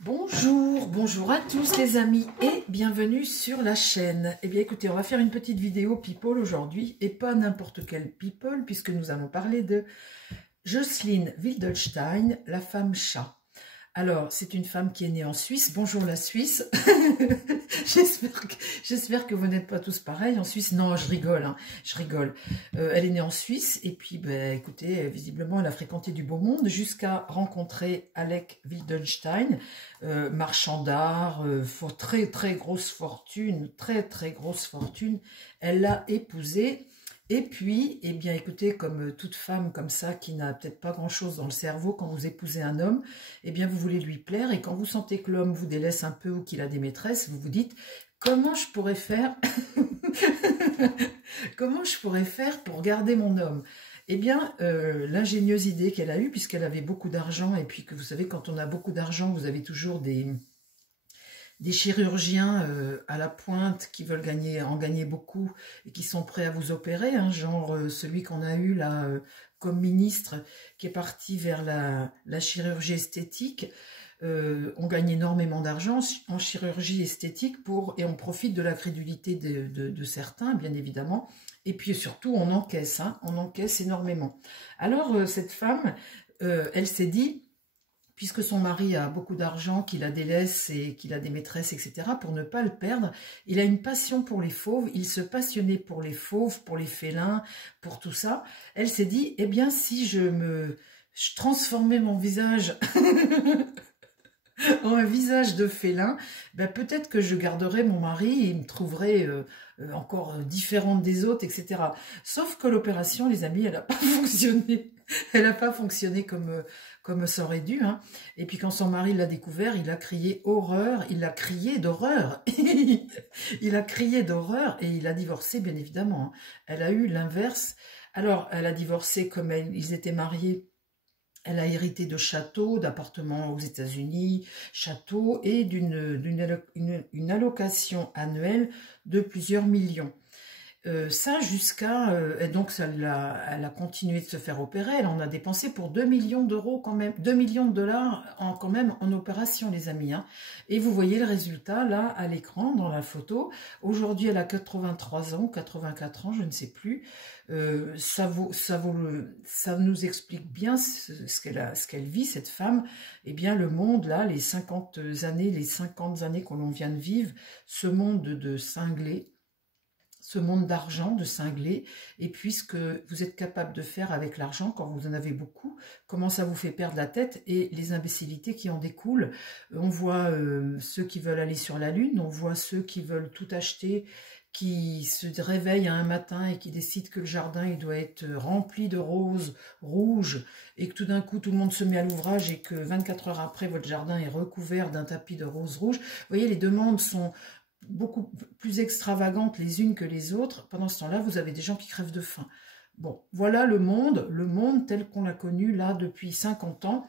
Bonjour à tous les amis et bienvenue sur la chaîne. Eh bien écoutez, on va faire une petite vidéo people aujourd'hui et pas n'importe quelle people puisque nous allons parler de Jocelyne Wildenstein, la femme chat. Alors, c'est une femme qui est née en Suisse. Bonjour la Suisse. J'espère que vous n'êtes pas tous pareils en Suisse. Non, je rigole, hein, je rigole. Elle est née en Suisse et puis, ben, écoutez, visiblement, elle a fréquenté du beau monde jusqu'à rencontrer Alec Wildenstein, marchand d'art, très grosse fortune, très grosse fortune. Elle l'a épousé. Et puis, eh bien, écoutez, comme toute femme comme ça, qui n'a peut-être pas grand-chose dans le cerveau, quand vous épousez un homme, eh bien, vous voulez lui plaire, et quand vous sentez que l'homme vous délaisse un peu ou qu'il a des maîtresses, vous vous dites, comment je pourrais faire comment je pourrais faire pour garder mon homme? Eh bien, l'ingénieuse idée qu'elle a eue, puisqu'elle avait beaucoup d'argent, et puis que vous savez, quand on a beaucoup d'argent, vous avez toujours des chirurgiens à la pointe qui veulent en gagner beaucoup et qui sont prêts à vous opérer, hein, genre celui qu'on a eu là comme ministre qui est parti vers la chirurgie esthétique. On gagne énormément d'argent en chirurgie esthétique et on profite de la crédulité de certains, bien évidemment. Et puis surtout, on encaisse, hein, on encaisse énormément. Alors, cette femme, elle s'est dit, puisque son mari a beaucoup d'argent, qu'il la délaisse et qu'il a des maîtresses, etc., pour ne pas le perdre, il a une passion pour les fauves, il se passionnait pour les fauves, pour les félins, pour tout ça. Elle s'est dit, eh bien, si je transformais mon visage en un visage de félin, ben peut-être que je garderais mon mari et il me trouverait encore différente des autres, etc. Sauf que l'opération, les amis, elle n'a pas fonctionné. Elle n'a pas fonctionné comme ça aurait dû. Hein. Et puis quand son mari l'a découvert, il a crié horreur, il a crié d'horreur. Il a crié d'horreur et il a divorcé, bien évidemment. Hein. Elle a eu l'inverse. Alors, elle a divorcé comme ils étaient mariés. Elle a hérité de châteaux, d'appartements aux États-Unis, châteaux et d'une allocation annuelle de plusieurs millions. Ça jusqu'à... donc elle a continué de se faire opérer, elle en a dépensé pour 2 millions d'euros quand même, 2 millions de dollars quand même en opération les amis. Hein. Et vous voyez le résultat là à l'écran dans la photo. Aujourd'hui elle a 83 ans, 84 ans, je ne sais plus. Ça nous explique bien ce qu'elle vit cette femme. Eh bien le monde là, les 50 années que l'on vient de vivre, ce monde de cinglés, ce monde d'argent, de cinglé, et puis ce que vous êtes capable de faire avec l'argent quand vous en avez beaucoup, comment ça vous fait perdre la tête et les imbécilités qui en découlent. On voit ceux qui veulent aller sur la lune, on voit ceux qui veulent tout acheter, qui se réveillent un matin et qui décident que le jardin il doit être rempli de roses rouges et que tout d'un coup tout le monde se met à l'ouvrage et que 24 heures après votre jardin est recouvert d'un tapis de roses rouges. Vous voyez, les demandes sont beaucoup plus extravagantes les unes que les autres. Pendant ce temps-là, vous avez des gens qui crèvent de faim. Bon, voilà le monde tel qu'on l'a connu là depuis 50 ans.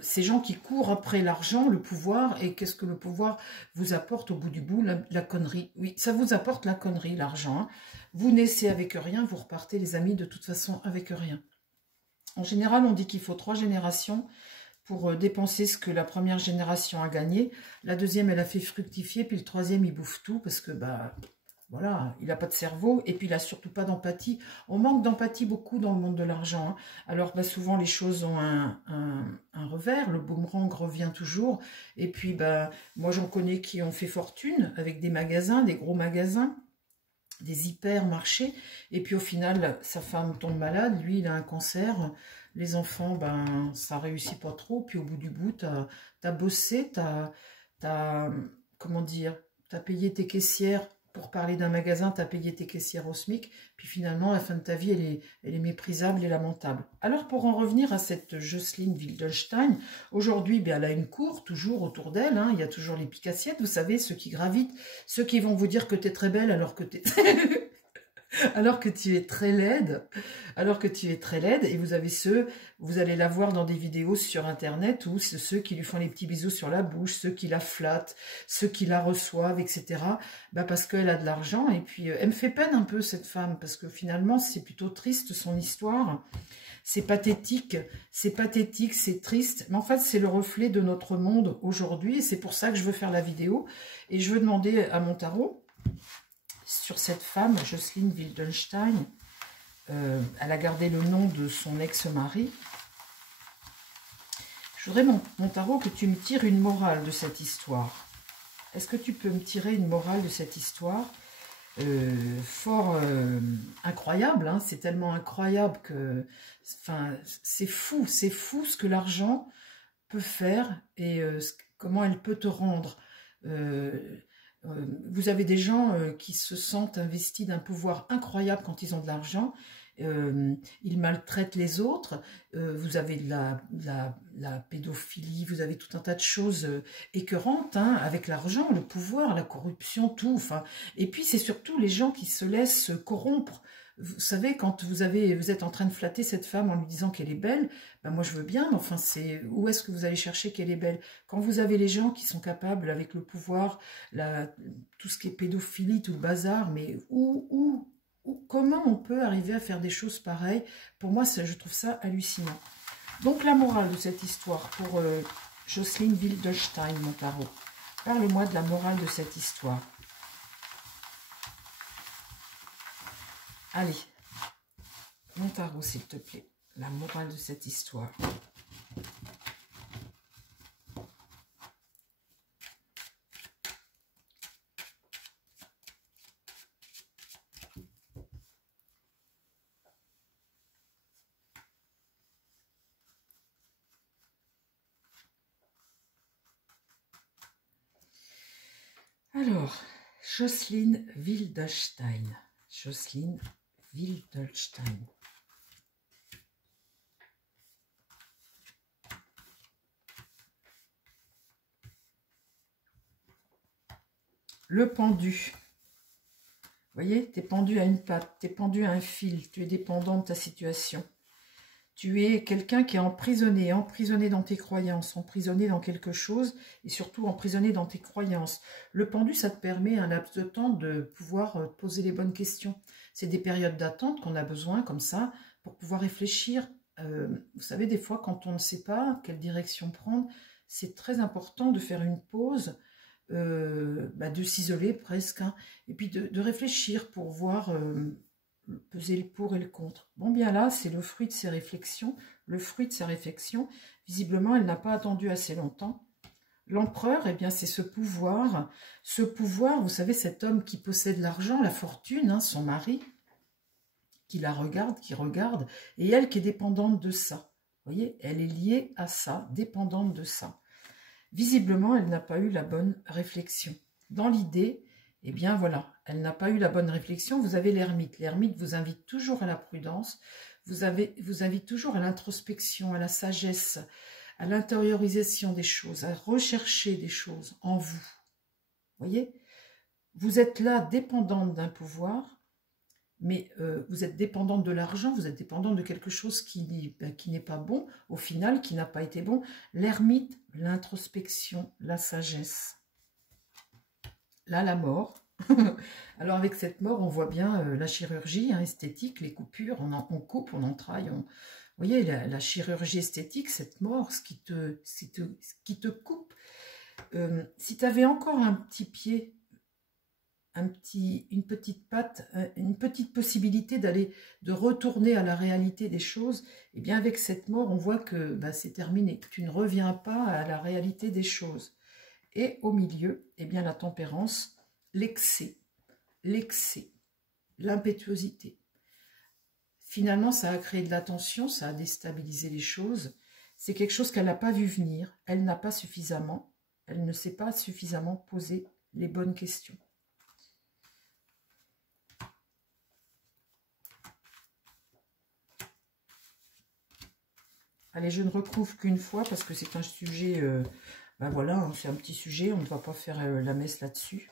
Ces gens qui courent après l'argent, le pouvoir, et qu'est-ce que le pouvoir vous apporte au bout du bout? La connerie. Oui, ça vous apporte la connerie, l'argent. Hein. Vous naissez avec rien, vous repartez, les amis, de toute façon, avec rien. En général, on dit qu'il faut 3 générations pour dépenser ce que la première génération a gagné. La deuxième, elle a fait fructifier, puis le troisième, il bouffe tout, parce que, bah, voilà, il n'a pas de cerveau, et puis il n'a surtout pas d'empathie. On manque d'empathie beaucoup dans le monde de l'argent. Hein. Alors, bah, souvent, les choses ont un revers, le boomerang revient toujours, et puis, bah, moi, j'en connais qui ont fait fortune avec des magasins, des gros magasins, des hypermarchés, et puis au final, sa femme tombe malade, lui, il a un cancer. Les enfants, ben, ça réussit pas trop. Puis au bout du bout, t'as bossé, comment dire, t'as payé tes caissières, pour parler d'un magasin, t'as payé tes caissières au SMIC. Puis finalement, à la fin de ta vie, elle est méprisable et lamentable. Alors pour en revenir à cette Jocelyne Wildenstein, aujourd'hui, ben, elle a une cour toujours autour d'elle. Hein, il y a toujours les picassiettes, vous savez, ceux qui gravitent, ceux qui vont vous dire que t'es très belle alors que t'es... alors que tu es très laide, et vous avez vous allez la voir dans des vidéos sur internet où c'est ceux qui lui font les petits bisous sur la bouche, ceux qui la flattent, ceux qui la reçoivent, etc. Bah parce qu'elle a de l'argent, et puis elle me fait peine un peu cette femme, parce que finalement c'est plutôt triste son histoire. c'est pathétique, c'est triste. Mais en fait, c'est le reflet de notre monde aujourd'hui. Et c'est pour ça que je veux faire la vidéo. Et je veux demander à mon tarot, sur cette femme, Jocelyne Wildenstein, elle a gardé le nom de son ex-mari. Je voudrais, mon tarot, que tu me tires une morale de cette histoire. Est-ce que tu peux me tirer une morale de cette histoire fort incroyable, hein, c'est tellement incroyable que, enfin, c'est fou ce que l'argent peut faire et comment elle peut te rendre. Vous avez des gens qui se sentent investis d'un pouvoir incroyable quand ils ont de l'argent. Ils maltraitent les autres, vous avez de la pédophilie, vous avez tout un tas de choses écœurantes, hein, avec l'argent, le pouvoir, la corruption, tout. Enfin, et puis c'est surtout les gens qui se laissent corrompre. Vous savez, quand vous êtes en train de flatter cette femme en lui disant qu'elle est belle, ben moi je veux bien, mais enfin, où est-ce que vous allez chercher qu'elle est belle? Quand vous avez les gens qui sont capables, avec le pouvoir, tout ce qui est pédophilie, tout le bazar, mais comment on peut arriver à faire des choses pareilles? Pour moi, je trouve ça hallucinant. Donc, la morale de cette histoire pour Jocelyne Wildenstein, mon tarot. Parle-moi de la morale de cette histoire. Allez, mon tarot, s'il te plaît. La morale de cette histoire. Alors, Jocelyne Wildenstein. Jocelyne Wildenstein. Le pendu. Vous voyez, tu es pendu à une patte, tu es pendu à un fil, tu es dépendant de ta situation. Tu es quelqu'un qui est emprisonné dans tes croyances, emprisonné dans quelque chose et surtout emprisonné dans tes croyances. Le pendu, ça te permet un laps de temps de pouvoir poser les bonnes questions. C'est des périodes d'attente qu'on a besoin comme ça pour pouvoir réfléchir. Vous savez, des fois, quand on ne sait pas quelle direction prendre, c'est très important de faire une pause, de s'isoler presque, hein, et puis de réfléchir pour voir... peser le pour et le contre. Bon, bien là, c'est le fruit de ses réflexions. Le fruit de ses réflexions, visiblement, elle n'a pas attendu assez longtemps. L'empereur, eh bien, c'est ce pouvoir. Ce pouvoir, vous savez, cet homme qui possède l'argent, la fortune, hein, son mari, qui la regarde, qui regarde, et elle qui est dépendante de ça. Vous voyez, elle est liée à ça, dépendante de ça. Visiblement, elle n'a pas eu la bonne réflexion. Dans l'idée, eh bien voilà, elle n'a pas eu la bonne réflexion. Vous avez l'ermite. L'ermite vous invite toujours à la prudence, vous invite toujours à l'introspection, à la sagesse, à l'intériorisation des choses, à rechercher des choses en vous. Vous voyez? Vous êtes là dépendante d'un pouvoir, mais vous êtes dépendante de l'argent, vous êtes dépendante de quelque chose qui n'est pas bon, au final, qui n'a pas été bon. L'ermite, l'introspection, la sagesse. Là, la mort. Alors, avec cette mort, on voit bien la chirurgie, hein, esthétique, les coupures, on coupe, on entraille. Vous voyez, la chirurgie esthétique, cette mort, ce qui te coupe. Si tu avais encore un petit pied, une petite patte, une petite possibilité de retourner à la réalité des choses, eh bien, avec cette mort, on voit que c'est terminé. Tu ne reviens pas à la réalité des choses. Et au milieu, eh bien, la tempérance, l'excès, l'impétuosité. Finalement, ça a créé de la tension, ça a déstabilisé les choses. C'est quelque chose qu'elle n'a pas vu venir. Elle n'a pas suffisamment, elle ne s'est pas suffisamment posé les bonnes questions. Allez, je ne recouvre qu'une fois parce que c'est un sujet... voilà, hein, c'est un petit sujet, on ne va pas faire la messe là-dessus.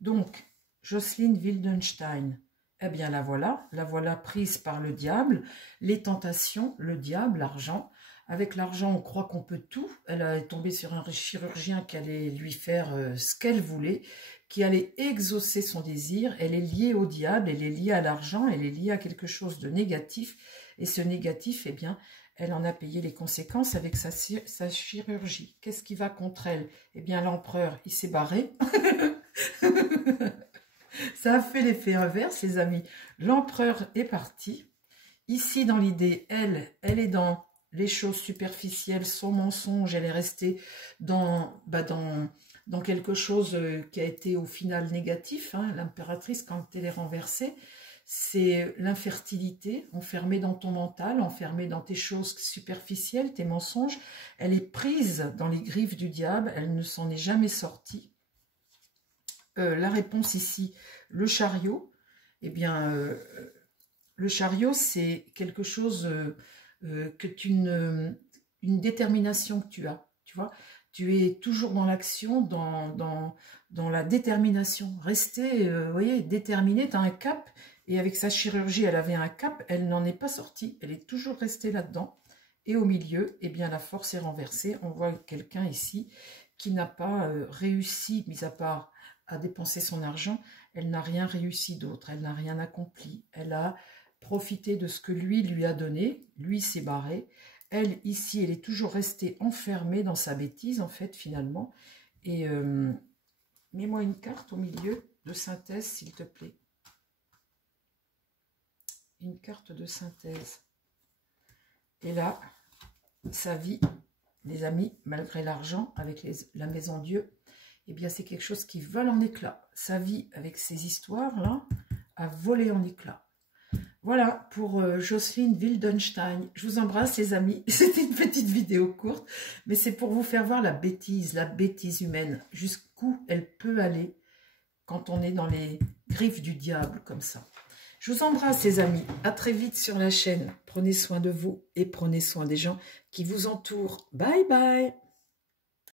Donc, Jocelyne Wildenstein, eh bien la voilà prise par le diable, les tentations, le diable, l'argent. Avec l'argent, on croit qu'on peut tout. Elle est tombée sur un chirurgien qui allait lui faire ce qu'elle voulait, qui allait exaucer son désir. Elle est liée au diable, elle est liée à l'argent, elle est liée à quelque chose de négatif. Et ce négatif, eh bien, elle en a payé les conséquences avec sa chirurgie. Qu'est-ce qui va contre elle? Eh bien, l'empereur, il s'est barré. Ça a fait l'effet inverse, les amis. L'empereur est parti. Ici, dans l'idée, elle est dans les choses superficielles, son mensonge, elle est restée dans quelque chose qui a été au final négatif. Hein. L'impératrice, quand elle est renversée, c'est l'infertilité, enfermée dans ton mental, enfermée dans tes choses superficielles, tes mensonges. Elle est prise dans les griffes du diable, elle ne s'en est jamais sortie. La réponse ici, le chariot. Eh bien, le chariot, c'est quelque chose une détermination que tu as. Tu vois, tu es toujours dans l'action, dans la détermination. Rester, vous voyez, déterminée, tu as un cap. Et avec sa chirurgie, elle avait un cap, elle n'en est pas sortie. Elle est toujours restée là-dedans. Et au milieu, eh bien, la force est renversée. On voit quelqu'un ici qui n'a pas réussi, mis à part à dépenser son argent, elle n'a rien réussi d'autre, elle n'a rien accompli. Elle a profité de ce que lui a donné, lui s'est barré. Elle, ici, elle est toujours restée enfermée dans sa bêtise, en fait, finalement. Et mets-moi une carte au milieu de synthèse, s'il te plaît. Une carte de synthèse. Et là, sa vie, les amis, malgré l'argent, avec la maison Dieu, eh bien, c'est quelque chose qui vole en éclats. Sa vie, avec ces histoires-là, a volé en éclats. Voilà pour Jocelyne Wildenstein. Je vous embrasse, les amis. C'était une petite vidéo courte, mais c'est pour vous faire voir la bêtise humaine, jusqu'où elle peut aller quand on est dans les griffes du diable, comme ça. Je vous embrasse, les amis. À très vite sur la chaîne. Prenez soin de vous et prenez soin des gens qui vous entourent. Bye bye.